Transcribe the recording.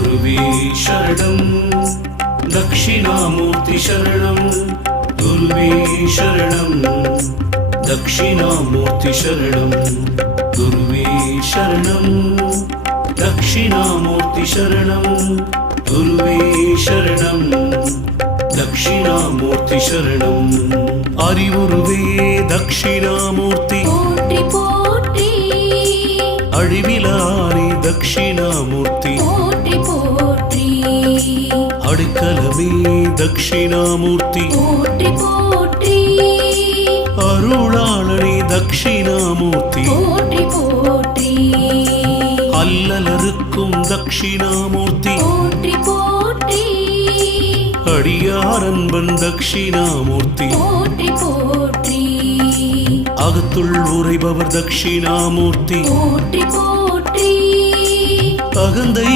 குருவே சரணம். தட்சிணாமூர்த்தி சரணம். குருவே சரணம். தட்சிணாமூர்த்தி சரணம். குருவே சரணம். தட்சிணாமூர்த்தி சரணம். குருவே சரணம். தட்சிணாமூர்த்தி சரணம். அறிவுருவே தட்சிணாமூர்த்தி போற்றி போற்றி. அழிவிலானே அடைக்கலமே தட்சிணாமூர்த்தி. போற்றி போற்றி. அருளாளனே தட்சிணாமூர்த்தி. போற்றி போற்றி. அல்லலருக்கும் தட்சிணாமூர்த்தி. போற்றி போற்றி. அடியாரன்பன் தட்சிணாமூர்த்தி. போற்றி போற்றி. அகத்துள் உரைபவர் தட்சிணாமூர்த்தி. போற்றி போற்றி. அகந்தை